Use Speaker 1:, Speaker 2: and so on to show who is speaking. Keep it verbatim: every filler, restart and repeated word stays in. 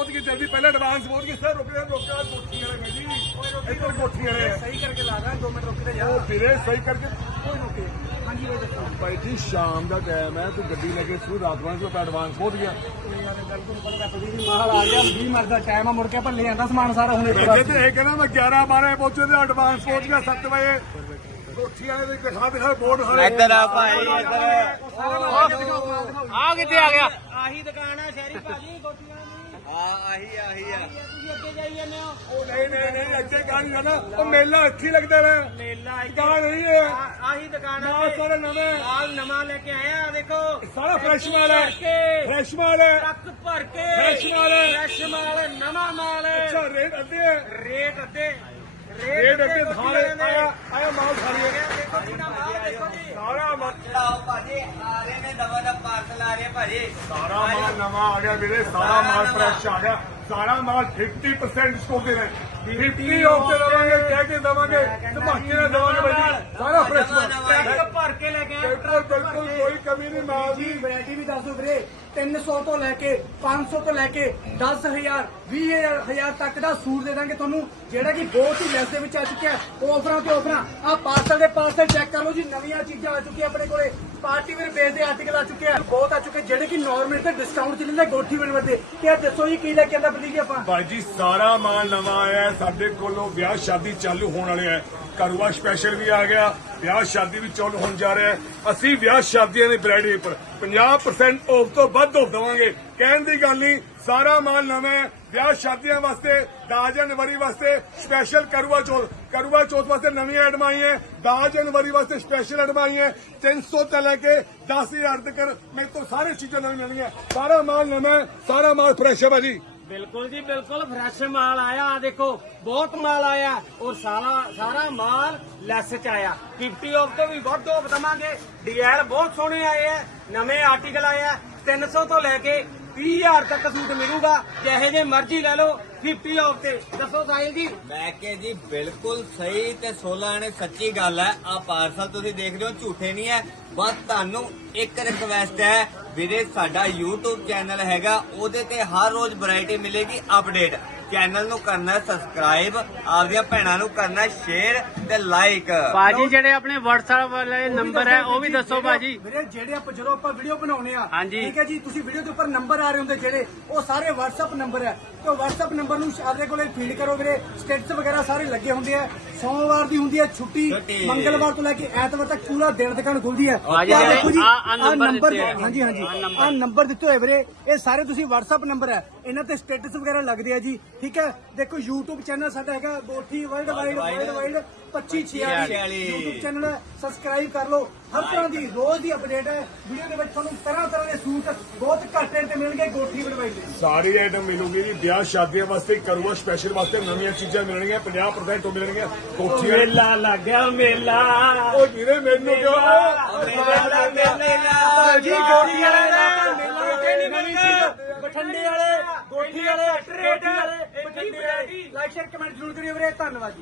Speaker 1: पहुंच गए जल्दी, पहले एडवांस पहुंच गए सर। रुक रोका कोठी वाले जी, इधर कोठी वाले
Speaker 2: सही करके ला रहा दो मिनट रुक जा
Speaker 1: फिर सही करके
Speaker 2: कोई रुके। हाँ जी भाई दसो
Speaker 1: भाई जी शाम का टाइम है, तू गड्डी लेके शुरू रात बन के एडवांस पहुंच गया।
Speaker 2: माल आ गया भी मर्द का टाइम है, मुड़ के भले आंदा समान सारा हुणे
Speaker 1: तो ये कहना मैं ग्यारह बारह पहुंचे तो एडवांस पहुंच गया सत्त बजे। कोठी वाले दिखा दिखा बोर्ड
Speaker 3: ਇੱਧਰ ਆ ਭਾਈ ਇੱਧਰ
Speaker 2: आ कितने आ गया
Speaker 3: ਆਹੀ ਦੁਕਾਨ ਆ ਸ਼ਹਿਰੀ ਭਾਜੀ ਗੋਟੀਆਂ ਦੀ ਆ ਆਹੀ ਆਹੀ ਆ
Speaker 2: ਤੁਸੀਂ ਅੱਗੇ ਜਾਈ ਜਾਂਦੇ ਹੋ
Speaker 1: ਉਹ ਨਹੀਂ ਨਹੀਂ ਨਹੀਂ ਅੱਗੇ ਗਾਣੀ ਜਾਣਾ, ਉਹ ਮੇਲਾ ਇੱਥੇ ਹੀ ਲੱਗਦਾ ਰਿਹਾ।
Speaker 3: ਮੇਲਾ
Speaker 1: ਗਾਣ ਨਹੀਂ ਹੈ,
Speaker 3: ਆਹੀ ਦੁਕਾਨ ਆ
Speaker 1: ਮਾਲ ਸਾਰਾ ਨਵੇਂ,
Speaker 3: ਮਾਲ ਨਵਾਂ ਲੈ ਕੇ ਆਏ ਆ ਦੇਖੋ
Speaker 1: ਸਾਰਾ ਫਰੈਸ਼ ਮਾਲ ਹੈ, ਫਰੈਸ਼ ਮਾਲ ਹੈ,
Speaker 3: ਟਰੱਕ ਭਰ ਕੇ
Speaker 1: ਫਰੈਸ਼ ਮਾਲ ਹੈ।
Speaker 3: ਫਰੈਸ਼ ਮਾਲ ਨਵਾਂ ਮਾਲ
Speaker 1: ਅੱਛਾ ਰੇਟ ਅੱਧੇ ਹੈ,
Speaker 3: ਰੇਟ ਅੱਧੇ
Speaker 1: ਰੇਟ ਅੱਧੇ ਸਾਰੇ ਆਇਆ ਆਇਆ ਮਾਲ ਸਾਰੀ
Speaker 3: ਦੇਖੋ ਜੀ ਨਾ ਮਾਲ ਦੇਖੋ ਜੀ
Speaker 1: ਸਾਰਾ ਮਾਲ
Speaker 3: ਆਓ ਭਾਜੀ ਆ ਰਹੇ ਨੇ ਦਵਾ ਦਾ ਪਾਰਸਲ ਆ ਰਿਹਾ ਭਾਜੀ
Speaker 1: ਸਾਰਾ ਮਾਲ ਨਵਾਂ ਆ ਗਿਆ ਵੀਰੇ, ਸਾਰਾ ਮਾਲ ਫਰੈਸ਼ ਆ ਗਿਆ, ਸਾਰਾ ਮਾਲ ਫਿਫਟੀ ਪਰਸੈਂਟ ਸਟਾਕ ਦੇ ਨੇ, ਫਿਫਟੀ ਆਫ ਤੇ ਦਵਾਂਗੇ, ਕਹਿ ਕੇ ਦਵਾਂਗੇ, ਧਮਾਕੇ ਨਾਲ ਦਵਾਂਗੇ ਬਾਈ ਜੀ, ਸਾਰਾ ਫਰੈਸ਼ ਮਾਲ
Speaker 3: ਟਰੱਕ ਭਰ ਕੇ ਲੈ ਕੇ ਆਏ
Speaker 1: ਬਿਲਕੁਲ ਬਿਲਕੁਲ ਕੋਈ ਕਮੀ ਨਹੀਂ ਮਾਲ ਦੀ।
Speaker 2: ਵੈਰਾਈਟੀ ਵੀ ਦੱਸ ਦਿਓ ਵੀਰੇ ਤਿੰਨ ਸੌ ਤੋਂ ਲੈ ਕੇ ਪੰਜ ਸੌ ਤੋਂ ਲੈ ਕੇ ਦਸ ਹਜ਼ਾਰ ਵੀਹ ਹਜ਼ਾਰ ਤੱਕ ਦਾ ਸੂਟ ਦੇ ਦਾਂਗੇ ਤੁਹਾਨੂੰ, ਜਿਹੜਾ ਕਿ ਬਹੁਤ ਹੀ ਲੈਸ ਦੇ ਵਿੱਚ ਆ ਚੁੱਕਿਆ ਹੈ। ਆਫਰਾਂ ਤੇ ਆਫਰਾਂ ਆ ਪਾਰਸਲ ਦੇ ਪਾਰਸਲ ਚੈੱਕ ਕਰ ਲਓ ਜੀ, ਨਵੀਆਂ ਚੀਜ਼ਾਂ ਆ ਚੁੱਕੀਆਂ ਆਪਣੇ ਕੋਲੇ, ਪਾਰਟੀ ਵੇਅਰ ਬੇਸ ਦੇ ਆਰਟੀਕਲ ਆ ਚੁੱਕੇ ਆ, ਬਹੁਤ ਆ ਚੁੱਕੇ ਜਿਹੜੇ ਕਿ ਨਾਰਮਲ ਤੇ ਡਿਸਕਾਊਂਟ ਚ ਲੈਂਦੇ ਗੋਠੀ ਵੇਅਰ ਦੇ। ਕੀ ਦੱਸੋ ਜੀ ਕੀ ਲੈ ਕੇ ਆਂਦਾ ਪ੍ਰਦੀਪ ਜੀ ਆਪਾਂ?
Speaker 1: ਭਾਈ ਜੀ ਸਾਰਾ ਮਾਲ ਨਵਾਂ ਆਇਆ ਹੈ, ਸਾਡੇ ਕੋਲੋਂ ਵਿਆਹ ਸ਼ਾਦੀ ਚਾਲੂ ਹੋਣ ਵਾਲੇ ਹੈ, ਕਰਵਾ ਸਪੈਸ਼ਲ ਵੀ ਆ ਗਿਆ, ਵਿਆਹ ਸ਼ਾਦੀ ਵੀ ਚਾਲੂ ਹੋਣ ਜਾ ਰਿਹਾ ਹੈ। ਅਸੀਂ ਵਿਆਹ ਸ਼ਾਦੀਆਂ ਦੀ ਵੈਰਾਈਟੀ ਉੱਪਰ ਪੰਜਾਹ ਪਰਸੈਂਟ ਆਫ ਤੋਂ ਵੱਧ ਆਫ ਦੇਵਾਂਗੇ, ਕਹਿਣ ਦੀ ਗੱਲ ਨਹੀਂ, ਸਾਰਾ ਮਾਲ ਨਵਾਂ ਹੈ। ਵਿਆਹ ਸ਼ਾਦੀਆਂ ਵਾਸਤੇ, ਦਸ ਜਨਵਰੀ ਵਾਸਤੇ ਸਪੈਸ਼ਲ ਕਰਵਾ ਚੌਥ, ਕਰਵਾ ਚੌਥ ਵਾਸਤੇ ਨਵੀਆਂ ਆਈਟਮਾਂ ਆਈਆਂ, ਦਸ ਜਨਵਰੀ ਵਾਸਤੇ ਸਪੈਸ਼ਲ ਆਈਟਮਾਂ ਆਈਆਂ, ਤਿੰਨ ਸੌ ਤੋਂ ਲੈ ਕੇ ਦਸ ਹਜ਼ਾਰ ਤੱਕ ਮੇਰੇ ਤੋਂ ਸਾਰੇ ਚੀਜ਼ਾਂ ਨਵੀਆਂ ਮਿਲਣਗੀਆਂ, ਸਾਰਾ ਮਾਲ ਨਵਾਂ, ਸਾਰਾ ਮਾਲ ਫਰੈਸ਼ ਹੈ ਭਾਜੀ।
Speaker 3: बिल्कुल जी बिल्कुल फ्रेश माल आया देखो बहुत माल आया और सारा सारा माल लैस च आया फिफ्टी ऑफ तो भी बहुत ऑफ दवांगे डीएल बहुत सोहने आए हैं नवे आर्टिकल आए हैं तीन सौ तो लैके तीह हजार तक सूट मिलूगा ਜਿਹੇ ਜੇ ਮਰਜ਼ੀ ਲੈ ਲਓ फिफ्टी ऑफ ਤੇ ਦੱਸੋ ਸਾਹਿਲ ਜੀ
Speaker 4: ਮੈਂ ਕਿਹਾ ਜੀ ਬਿਲਕੁਲ ਸਹੀ ਤੇ ਸੋਲਾਂ ਨੇ ਸੱਚੀ ਗੱਲ ਹੈ। ਆ ਪਾਰਸਲ ਤੁਸੀਂ ਦੇਖ ਰਹੇ ਹੋ ਝੂਠੇ ਨਹੀਂ ਹੈ। ਬਸ ਤੁਹਾਨੂੰ ਇੱਕ ਰਿਕਵੈਸਟ ਹੈ ਵੀਰੇ, ਸਾਡਾ YouTube ਚੈਨਲ ਹੈਗਾ, ਉਹਦੇ ਤੇ ਹਰ ਰੋਜ਼ ਵੈਰਾਈਟੀ ਮਿਲੇਗੀ ਅਪਡੇਟ। ਚੈਨਲ ਨੂੰ ਕਰਨਾ ਸਬਸਕ੍ਰਾਈਬ, ਆਪਦੀਆਂ ਭੈਣਾਂ ਨੂੰ ਕਰਨਾ ਸ਼ੇਅਰ ਤੇ ਲਾਈਕ।
Speaker 3: ਬਾਜੀ ਜਿਹੜੇ ਆਪਣੇ WhatsApp ਵਾਲੇ ਨੰਬਰ ਹੈ ਉਹ ਵੀ ਦੱਸੋ ਬਾਜੀ।
Speaker 2: ਵੀਰੇ ਜਿਹੜੇ ਆਪਾਂ ਜਦੋਂ ਆਪਾਂ ਵੀਡੀਓ ਬਣਾਉਨੇ ਆ
Speaker 3: ਹਾਂਜੀ।
Speaker 2: ਠੀਕ ਹੈ ਜੀ, ਤੁਸੀਂ ਵੀਡੀਓ ਦੇ ਉੱਪਰ ਨੰਬਰ ਆ ਰਹੇ ਹੁੰਦੇ ਜਿਹੜੇ, ਉਹ ਸਾਰੇ WhatsApp ਨੰਬਰ ਹੈ, ਤੇ WhatsApp ਨੰਬਰ ਨੂੰ ਆਪਣੇ ਕੋਲੇ ਫੀਡ ਕਰੋ ਵੀਰੇ। ਸਟੇਟਸ ਵਗੈਰਾ ਸਾਰੇ ਲੱਗੇ ਹੁੰਦੇ ਆ, ਸੋਮਵਾਰ ਦੀ ਹੁੰਦੀ ਹੈ ਛੁੱਟੀ,
Speaker 4: ਛੁੱਟੀ।
Speaker 2: ਮੰਗਲਵਾਰ ਤੋਂ ਲੈ ਕੇ ਐਤਵਾਰ ਤੱਕ ਪੂਰਾ ਦਿਨ ਦੁਕਾਨ ਖੁੱਲਦੀ ਹੈ।
Speaker 3: ਹਾਂਜੀ,
Speaker 2: ਆਹ ਦੇਖੋ ਜੀ,
Speaker 3: ਆਹ- ਆਹ
Speaker 2: ਆਹ
Speaker 3: ਨੰਬਰ
Speaker 2: ਨੰਬਰ
Speaker 3: ਦਿੱਤੇ ਆ।
Speaker 2: ਹਾਂਜੀ ਹਾਂਜੀ
Speaker 3: ਆਹ ਨੰਬਰ।
Speaker 2: ਆਹ ਨੰਬਰ ਦਿੱਤੇ ਹੋਏ ਵੀਰੇ, ਇਹ ਸਾਰੇ ਤੁਸੀਂ WhatsApp ਨੰਬਰ ਹੈ, ਇਹਨਾਂ ਤੇ ਸਟੇਟਸ ਵਗੈਰਾ ਲੱਗਦੇ ਆ ਜੀ। ਠੀਕ ਹੈ, ਦੇਖੋ YouTube ਚੈਨਲ ਸਾਡਾ ਹੈਗਾ Gothi world wide world wide ਪੱਚੀ ਛਿਆਲੀ YouTube ਚੈਨਲ ਹੈ, ਸਬਸਕ੍ਰਾਈਬ ਕਰ ਲਓ। ਹਰ ਤਰ੍ਹਾਂ ਦੀ ਰੋਜ਼ ਦੀ ਅਪਡੇਟ ਹੈ ਵੀਡੀਓ ਦੇ ਵਿੱਚ, ਤੁਹਾਨੂੰ ਤਰ੍ਹਾਂ ਤਰ੍ਹਾਂ ਦੇ ਸੂਟ ਬਹੁਤ ਘੱਟ ਰੇਟ ਤੇ ਮਿਲਣਗੇ ਗੋਠੀ ਵਰਲਡ ਵਾਈਡ ਦੇ।
Speaker 1: ਸਾਰੀ ਆਈਟਮ ਮਿਲੂਗੀ ਜੀ, ਵਿਆਹ ਸ਼ਾਦੀਆਂ ਵਾਸਤੇ, ਕਰਵਾ ਸਪੈਸ਼ਲ ਵਾਸਤੇ ਨਵੀਆਂ ਚੀਜ਼ਾਂ ਮਿਲਣਗੀਆਂ, ਪੰਜਾਹ ਪਰਸੈਂਟ ਤੋਂ ਮਿਲਣਗੀਆਂ ਕੋਠੀਆਂ।
Speaker 3: ਮੇਲਾ ਲੱਗ ਗਿਆ ਮੇਲਾ
Speaker 1: ਉਹ ਵੀਰੇ ਮੈਨੂੰ ਕਿਉਂ
Speaker 4: ਮੇਲਾ ਲੱਗ ਗਿਆ ਮੇਲਾ।
Speaker 2: ਜੀ ਗੋਠੀ ਵਾਲੇ ਦਾ ਮੇਲਾ ਕਿਹੜੀ ਨਵੀਂ ਚੀਜ਼, ਬਠਿੰਡੇ ਵਾਲੇ ਗੋਠੀ ਵਾਲੇ ਗੋਠੀ ਵਾਲੇ ਬਠਿੰਡੇ ਵਾਲੇ। ਲਾਈਕ ਸ਼ੇਅਰ ਕਮੈਂਟ ਜ਼ਰੂਰ ਕਰਿਓ ਵੀਰੇ, ਧੰਨਵਾਦ ਜੀ।